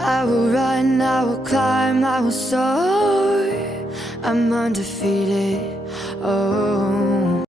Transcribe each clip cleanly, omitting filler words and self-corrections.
I will run, I will climb, I will soar. I'm undefeated. Oh.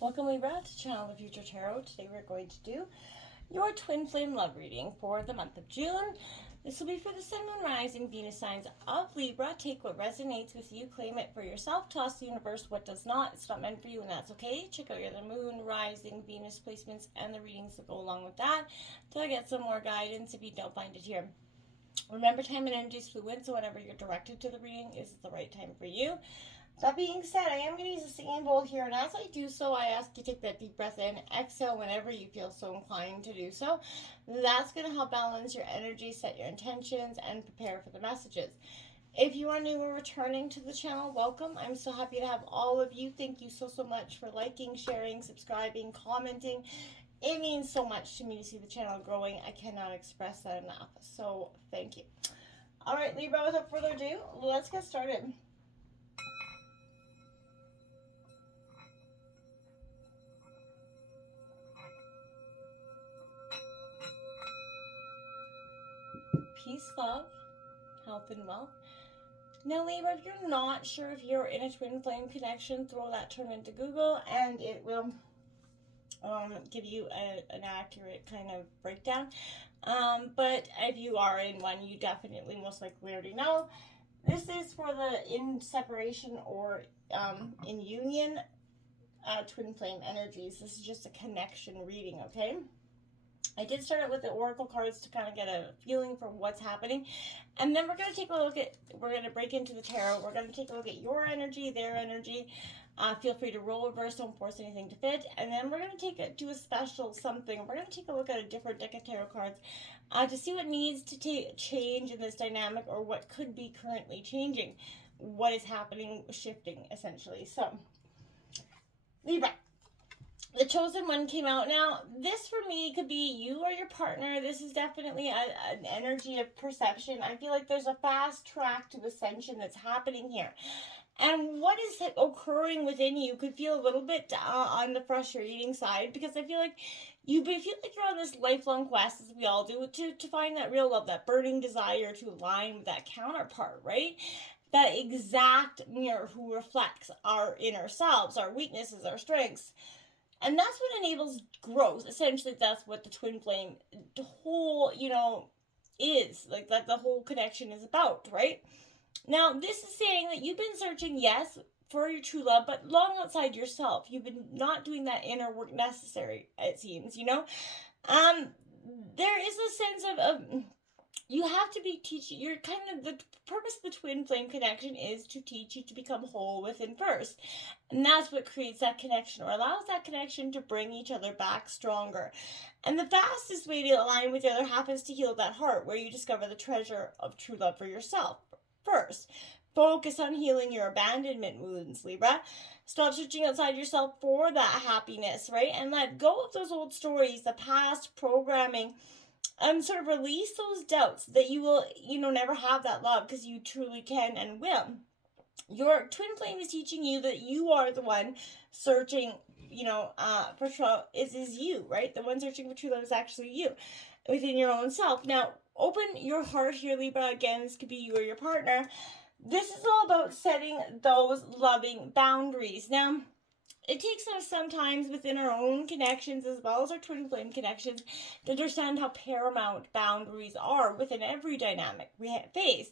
Welcome, Libra, to Channel the Future Tarot. Today we're going to do your twin flame love reading for the month of June. This will be for the Sun, Moon, Rising, Venus signs of Libra. Take what resonates with you, claim it for yourself, toss the universe what does not. It's not meant for you, and that's okay. Check out your other Moon, Rising, Venus placements, and the readings that go along with that to get some more guidance if you don't find it here. Remember, time and energy is fluid, so whenever you're directed to the reading is the right time for you. That being said, I am going to use a singing bowl here, and as I do so, I ask you to take that deep breath in, exhale whenever you feel so inclined to do so. That's going to help balance your energy, set your intentions, and prepare for the messages. If you are new or returning to the channel, welcome. I'm so happy to have all of you. Thank you so much for liking, sharing, subscribing, commenting. It means so much to me to see the channel growing. I cannot express that enough, so thank you. All right, Libra, without further ado, let's get started. Peace, love, health, and wealth. Now, Libra, if you're not sure if you're in a twin flame connection, throw that term into Google and it will give you an accurate kind of breakdown. But if you are in one, you definitely most likely already know. This is for the in separation or in union twin flame energies. This is just a connection reading, okay? I did start out with the oracle cards to kind of get a feeling for what's happening. And then we're going to take a look at, we're going to break into the tarot. We're going to take a look at your energy, their energy. Feel free to roll reverse, don't force anything to fit. And then we're going to take it to a special something. We're going to take a look at a different deck of tarot cards to see what needs to change in this dynamic, or what could be currently changing. What is happening, shifting, essentially. So, Libra. The chosen one came out. Now, this for me could be you or your partner. This is definitely an energy of perception. I feel like there's a fast track to ascension that's happening here. And what is occurring within you could feel a little bit on the frustrating side, because I feel like you feel like you're on this lifelong quest, as we all do, to find that real love, that burning desire to align with that counterpart, right? That exact mirror who reflects our inner selves, our weaknesses, our strengths. And that's what enables growth. Essentially, that's what the twin flame, the whole, is. Like, that the whole connection is about, right? Now, this is saying that you've been searching, yes, for your true love, but long outside yourself. You've been not doing that inner work necessary, it seems, There is a sense of you have to be teaching. You're kind of, the purpose of the twin flame connection is to teach you to become whole within first. And that's what creates that connection, or allows that connection to bring each other back stronger. And the fastest way to align with the other half is to heal that heart, where you discover the treasure of true love for yourself first. Focus on healing your abandonment wounds, Libra. Stop searching outside yourself for that happiness, right? And let go of those old stories, the past programming. Sort of release those doubts that you will, never have that love, because you truly can and will. Your twin flame is teaching you that you are the one searching, for true love is you, right? The one searching for true love is actually you within your own self. Now, open your heart here, Libra. Again, this could be you or your partner. This is all about setting those loving boundaries. Now, it takes us sometimes within our own connections, as well as our twin flame connections, to understand how paramount boundaries are within every dynamic we face.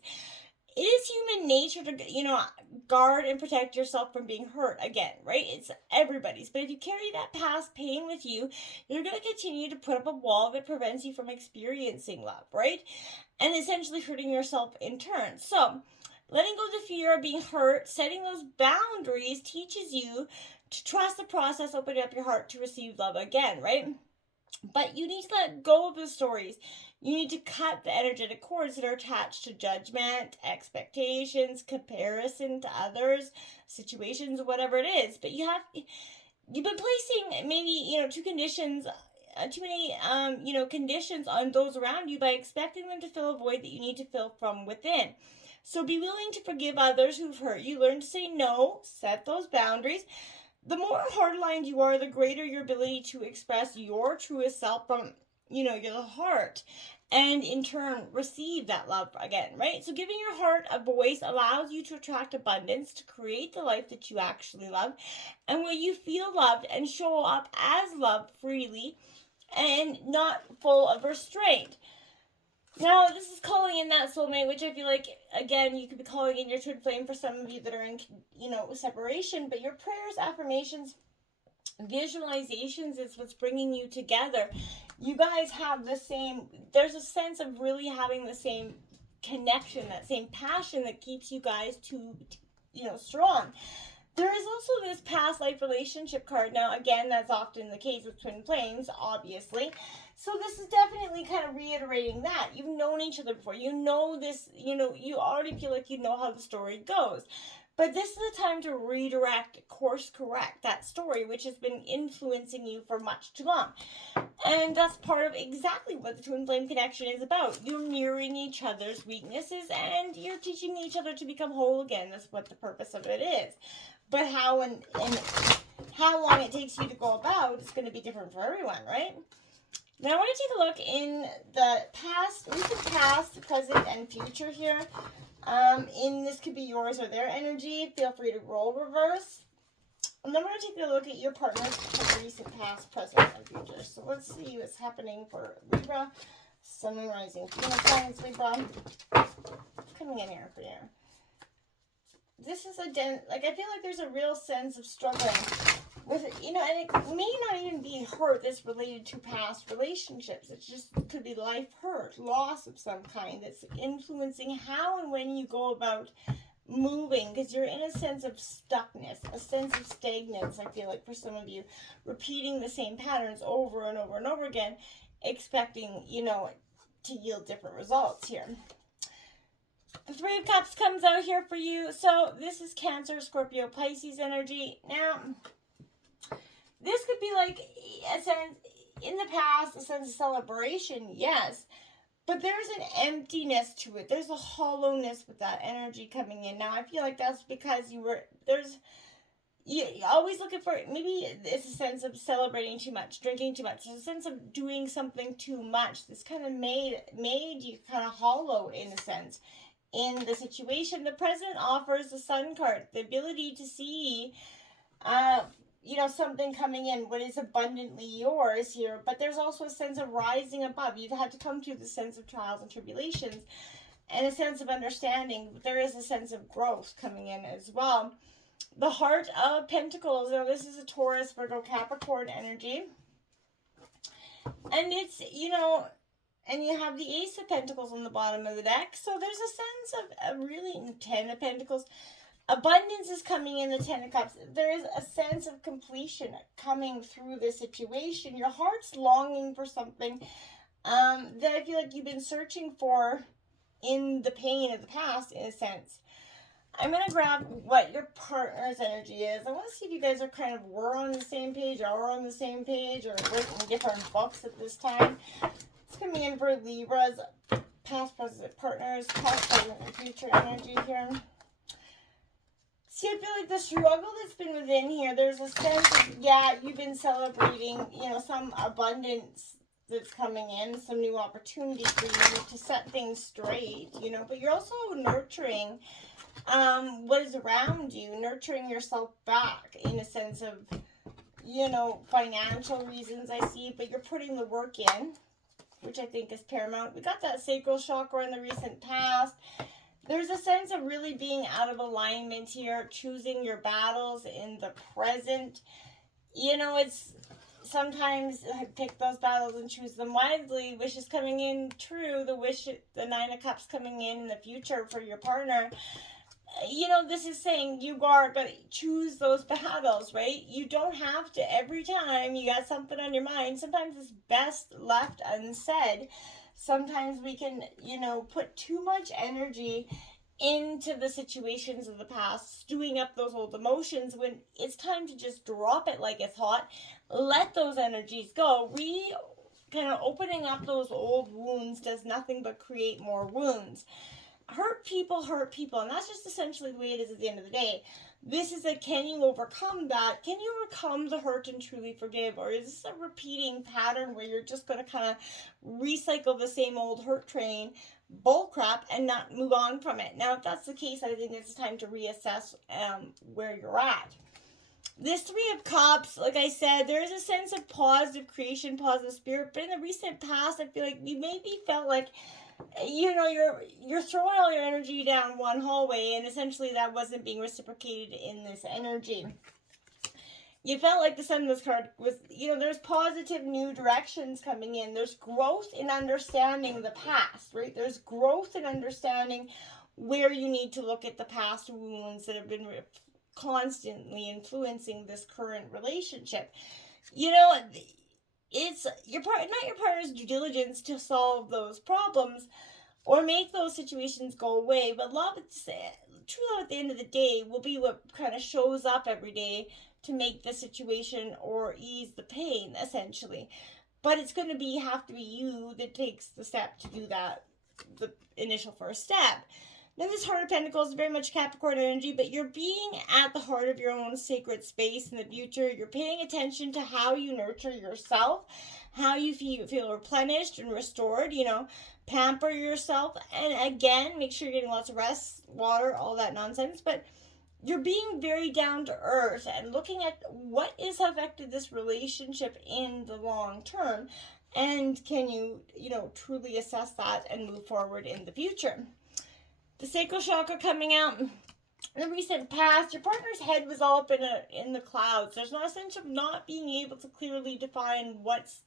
It is human nature to, guard and protect yourself from being hurt again, right? It's everybody's. But if you carry that past pain with you, you're going to continue to put up a wall that prevents you from experiencing love, right? And essentially hurting yourself in turn. So, letting go of the fear of being hurt, setting those boundaries teaches you to trust the process, opening up your heart to receive love again, right? But you need to let go of the stories. You need to cut the energetic cords that are attached to judgment, expectations, comparison to others, situations, whatever it is. But you've been placing maybe, too many conditions on those around you by expecting them to fill a void that you need to fill from within. So be willing to forgive others who've hurt you. Learn to say no, set those boundaries. The more hard-lined you are, the greater your ability to express your truest self from, your heart. and in turn receive that love again, right? So giving your heart a voice allows you to attract abundance, to create the life that you actually love, and where you feel loved and show up as love freely and not full of restraint. Now, this is calling in that soulmate, which I feel like, again, you could be calling in your twin flame for some of you that are in, separation, but your prayers, affirmations, visualizations is what's bringing you together. You guys have the same, there's a sense of really having the same connection, that same passion that keeps you guys strong. There is also this past life relationship card. Now, again, that's often the case with twin flames, obviously. So this is definitely kind of reiterating that. You've known each other before. You know this, you already feel like you know how the story goes. But this is a time to redirect, course correct that story, which has been influencing you for much too long. And that's part of exactly what the twin flame connection is about. You're mirroring each other's weaknesses and you're teaching each other to become whole again. That's what the purpose of it is. But how and how long it takes you to go about is going to be different for everyone, right? Now I want to take a look in the past, recent past, present, and future here. This could be yours or their energy. Feel free to roll reverse. And then we're going to take a look at your partner's recent past, present, and future. So let's see what's happening for Libra, Sun and Rising. Signs, Libra, coming in here for you. This is I feel like there's a real sense of struggling with, and it may not even be hurt that's related to past relationships. It just could be life hurt, loss of some kind that's influencing how and when you go about moving, because you're in a sense of stuckness, a sense of stagnance, I feel like, for some of you, repeating the same patterns over and over and over again, expecting, to yield different results here. The Three of Cups comes out here for you. So this is Cancer, Scorpio, Pisces energy. Now, this could be like a sense, in the past, a sense of celebration, yes. But there's an emptiness to it. There's a hollowness with that energy coming in. Now, I feel like that's because you're always looking for, maybe it's a sense of celebrating too much, drinking too much. There's a sense of doing something too much. This kind of made you kind of hollow in a sense. In the situation, the President offers the Sun card, the ability to see, something coming in, what is abundantly yours here. But there's also a sense of rising above. You've had to come to the sense of trials and tribulations and a sense of understanding. There is a sense of growth coming in as well. The Heart of Pentacles. Now, this is a Taurus, Virgo, Capricorn energy. And it's, and you have the Ace of Pentacles on the bottom of the deck. So there's a sense of a really Ten of Pentacles. Abundance is coming in the Ten of Cups. There is a sense of completion coming through this situation. Your heart's longing for something that I feel like you've been searching for in the pain of the past, in a sense. I'm going to grab what your partner's energy is. I want to see if you guys are were on the same page, are on the same page, or writing different books at this time. It's coming in for Libra's past, present partners, past, present, and future energy here. See, I feel like the struggle that's been within here, there's a sense of, you've been celebrating, some abundance that's coming in, some new opportunities for you to set things straight, but you're also nurturing what is around you, nurturing yourself back in a sense of, financial reasons I see, but you're putting the work in, which I think is paramount. We got that sacral chakra in the recent past. There's a sense of really being out of alignment here, choosing your battles in the present. It's sometimes pick those battles and choose them wisely. Wishes coming in true. The Nine of Cups coming in the future for your partner. This is saying you are going to choose those battles, right? You don't have to, every time you got something on your mind, sometimes it's best left unsaid. Sometimes we can, put too much energy into the situations of the past, stewing up those old emotions, when it's time to just drop it like it's hot, let those energies go. Opening up those old wounds does nothing but create more wounds. hurt people, and that's just essentially the way it is at the end of the day. This is a, can you overcome that? Can you overcome the hurt and truly forgive? Or is this a repeating pattern where you're just going to kind of recycle the same old hurt train bullcrap and not move on from it? Now, if that's the case, I think it's time to reassess where you're at. This Three of Cups, like I said, there is a sense of positive creation, positive spirit, but in the recent past, I feel like you maybe felt like, you know, you're throwing all your energy down one hallway, and essentially that wasn't being reciprocated in this energy. You felt like the Sun in this card was, you know, there's positive new directions coming in. There's growth in understanding the past, right? There's growth in understanding where you need to look at the past wounds that have been constantly influencing this current relationship. You know, it's not your partner's due diligence to solve those problems or make those situations go away, but true love at the end of the day will be what kind of shows up every day to make the situation or ease the pain, essentially. But it's going to have to be you that takes the step to do that, the initial first step. Then this Heart of Pentacles is very much Capricorn energy, but you're being at the heart of your own sacred space in the future. You're paying attention to how you nurture yourself, how you feel replenished and restored, you know, pamper yourself. And again, make sure you're getting lots of rest, water, all that nonsense. But you're being very down to earth and looking at what has affected this relationship in the long term. And can you, you know, truly assess that and move forward in the future? The sacral chakra coming out. In the recent past, your partner's head was all up in the clouds. There's not a sense of not being able to clearly define what's,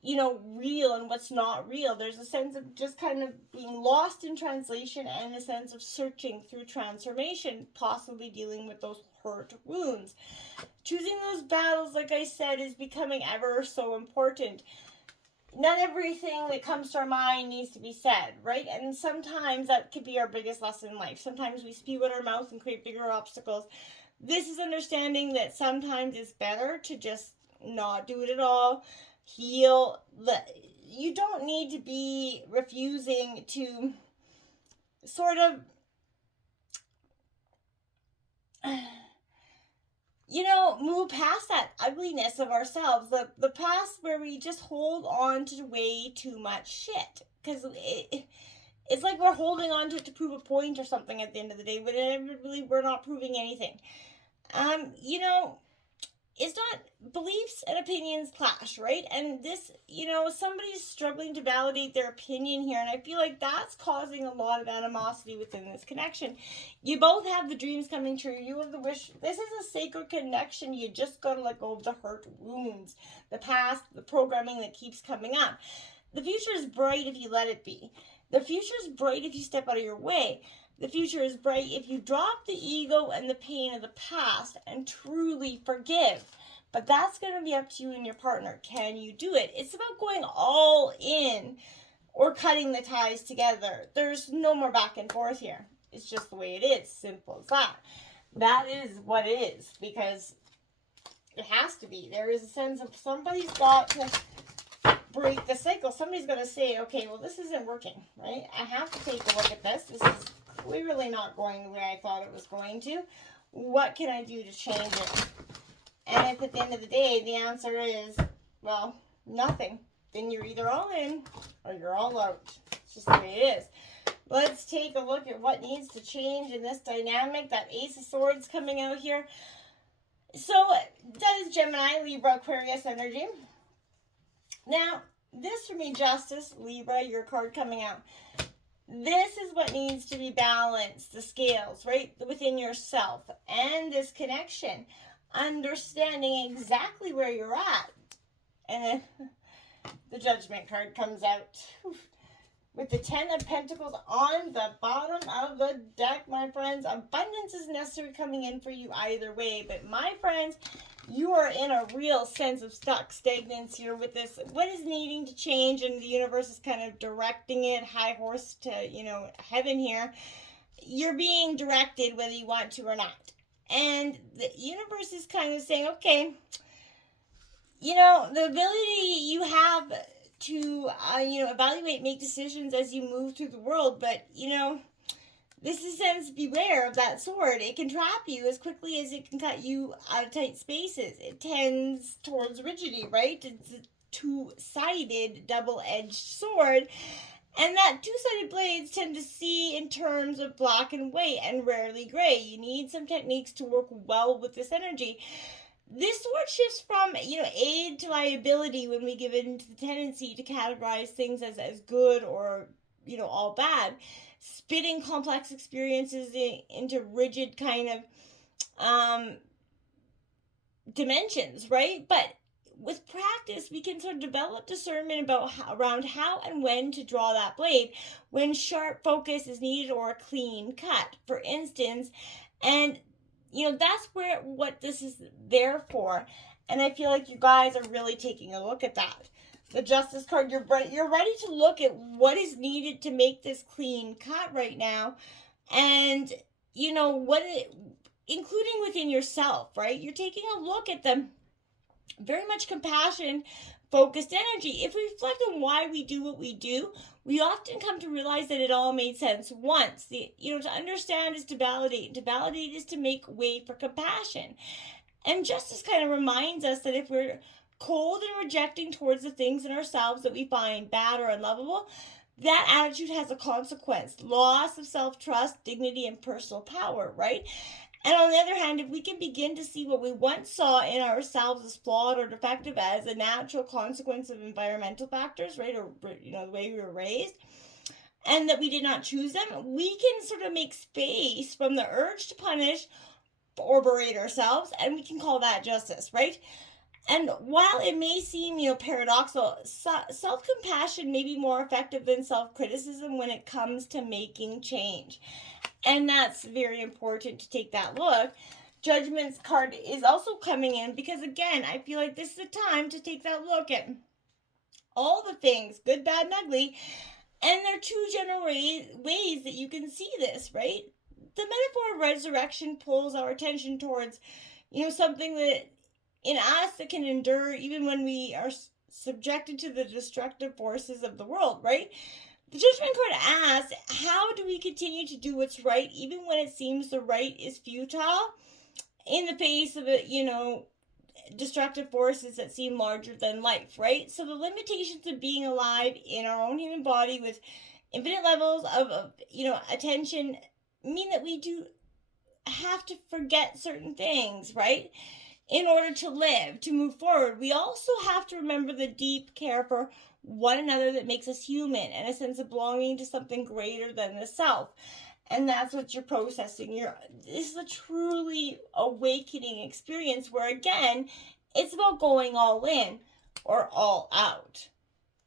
you know, real and what's not real. There's a sense of just kind of being lost in translation and a sense of searching through transformation, possibly dealing with those hurt wounds. Choosing those battles, like I said, is becoming ever so important. Not everything that comes to our mind needs to be said, right? And sometimes that could be our biggest lesson in life. Sometimes we spew out our mouth and create bigger obstacles. This is understanding that sometimes it's better to just not do it at all. Heal. You don't need to be refusing to sort of, you know, move past that ugliness of ourselves, the past where we just hold on to way too much shit, because it's like we're holding on to it to prove a point or something at the end of the day, but really we're not proving anything. You know, it's not, beliefs and opinions clash, right? And this, you know, somebody's struggling to validate their opinion here, and I feel like that's causing a lot of animosity within this connection. You both have the dreams coming true. You have the wish. This is a sacred connection. You just gotta let go of the hurt wounds, the past, the programming that keeps coming up. The future is bright if you let it be. The future is bright if you step out of your way. The future is bright if you drop the ego and the pain of the past and truly forgive. But that's going to be up to you and your partner. Can you do it? It's about going all in or cutting the ties together. There's no more back and forth here. It's just the way it is. Simple as that. That is what it is, because it has to be. There is a sense of somebody's got to break the cycle. Somebody's going to say, okay, well, this isn't working, right? I have to take a look at this. This is clearly not going the way I thought it was going to. What can I do to change it? And if at the end of the day, the answer is, well, nothing, then you're either all in or you're all out. It's just the way it is. Let's take a look at what needs to change in this dynamic. That Ace of Swords coming out here. So that is Gemini, Libra, Aquarius energy. Now, this for me, Justice, Libra, your card coming out. This is what needs to be balanced, the scales, right, within yourself and this connection. Understanding exactly where you're at. And then the Judgment card comes out with the 10 of Pentacles on the bottom of the deck, my friends. Abundance is necessary coming in for you either way. But my friends, you are in a real sense of stagnance here with this. What is needing to change, and the universe is kind of directing it, high horse to, you know, heaven here. You're being directed whether you want to or not. And the universe is kind of saying, okay, you know, the ability you have to evaluate, make decisions as you move through the world. But, this is sense, beware of that sword. It can trap you as quickly as it can cut you out of tight spaces. It tends towards rigidity, right? It's a two-sided, double-edged sword. And that two-sided blades tend to see in terms of black and white and rarely gray. You need some techniques to work well with this energy. This sword shifts from, aid to liability when we give in to the tendency to categorize things as good or, all bad. Spitting complex experiences into rigid kind of dimensions, right? But with practice, we can sort of develop discernment around how and when to draw that blade, when sharp focus is needed or a clean cut, for instance. And, that's what this is there for. And I feel like you guys are really taking a look at that. The Justice card, you're ready to look at what is needed to make this clean cut right now. And, including within yourself, right? You're taking a look at the very much compassion focused energy. If we reflect on why we do what we do, we often come to realize that it all made sense once. To understand is to validate. To validate is to make way for compassion. And Justice kind of reminds us that if we're cold and rejecting towards the things in ourselves that we find bad or unlovable, that attitude has a consequence. Loss of self-trust, dignity, and personal power, right? And on the other hand, if we can begin to see what we once saw in ourselves as flawed or defective as a natural consequence of environmental factors, right, or, the way we were raised, and that we did not choose them, we can sort of make space from the urge to punish or berate ourselves, and we can call that justice, right? And while it may seem, paradoxical, self-compassion may be more effective than self-criticism when it comes to making change. And that's very important to take that look. Judgment's card is also coming in because, again, I feel like this is the time to take that look at all the things, good, bad, and ugly. And there are two general ways that you can see this, right? The metaphor of resurrection pulls our attention towards, something that in us that can endure even when we are subjected to the destructive forces of the world, right? The Judgment card asks, how do we continue to do what's right even when it seems the right is futile in the face of destructive forces that seem larger than life, right? So the limitations of being alive in our own human body with infinite levels of attention mean that we do have to forget certain things, right? In order to live, to move forward. We also have to remember the deep care for one another that makes us human and a sense of belonging to something greater than the self. And that's what you're processing. This is a truly awakening experience where, again, it's about going all in or all out.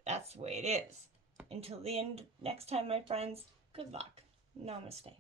That's the way it is. Until the end, next time, my friends, good luck. Namaste.